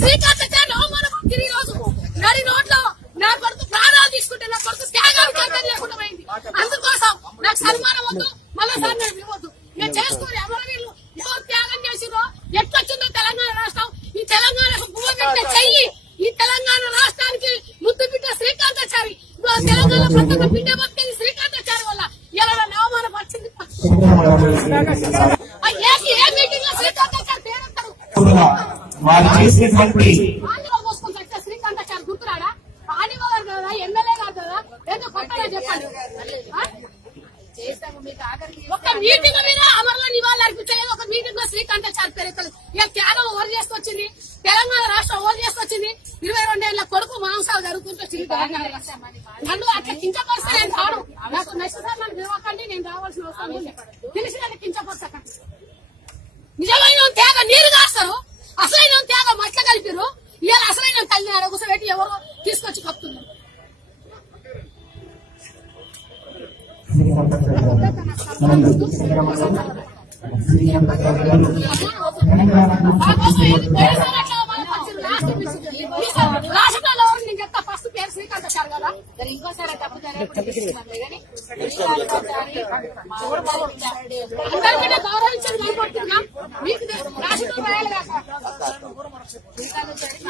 శ్రీకాంతాచార్య అవమానం తిరిగి రోజు నడి రోడ్లో నా కొడుకు ప్రాణాలు తీసుకుంటే నా కొడుకు త్యాగాలు లేకుండా పోయింది. అందుకోసం నాకు సన్మానం వద్దు, మళ్ళీసారి నేను ఇవ్వద్దు. నేను చేసుకుని అమరవీరులు ఎవరు త్యాగం చేసిందో ఎట్లొచ్చిందో తెలంగాణ రాష్ట్రం. ఈ తెలంగాణకు భూమి పెట్టే చెయ్యి ఈ తెలంగాణ రాష్ట్రానికి ముద్దు బిడ్డ శ్రీకాంతాచారి. తెలంగాణ ప్రతి బిడ్డ బతికేది శ్రీకాంతాచారి వల్ల. ఇలా నన్ను అవమానపరిచింది. ఏ మీటింగ్ లో శ్రీకాంతాచారి పేరెత్తారు. మోసుకుంటే శ్రీకాంతాచారి గుర్తురాడా? ఆదివారం కదా, ఎమ్మెల్యే కాదు కదా, ఏదో కొత్తగా చెప్పండి. ఒక మీటింగ్ మీద అమరులో నివాళులు అర్పించలేదు. ఒక మీటింగ్ లో శ్రీకాంతాచారి పేరెత్తలేదు. ఇక త్యాగం ఓరు చేసుకొచ్చింది, తెలంగాణ రాష్ట్రం ఓరు చేసుకొచ్చింది. 22 ఏళ్ల కొడుకు మాంసాలు జరుగుతుంటే నన్ను అట్లా కించపరిస్తే నేను రాను. నాకు నష్టసారి నన్ను పిలవకండి, నేను రావాల్సిన అవసరం లేదు. తెలిసినట్టు కించపరచకండి. నిజమైన త్యాగం నీరు కాస్తారు, అసలైన త్యాగం మట్ల కలిపారు. ఇవాళ అసలైన తల్లి అడగుసబెట్టి ఎవరో తీసుకొచ్చి కప్పుతున్నారు. రాష్ట్రంలో నేను చెప్తా ఫస్ట్ పేరు శ్రీకాంతాచారి కదా, ఇంకోసారి తప్పు అందరికంటే గౌరవించడం కనపడుతున్నాం. మీకు రాష్ట్రంలో రాయాలి కదా శ్రీకాంతాచారి.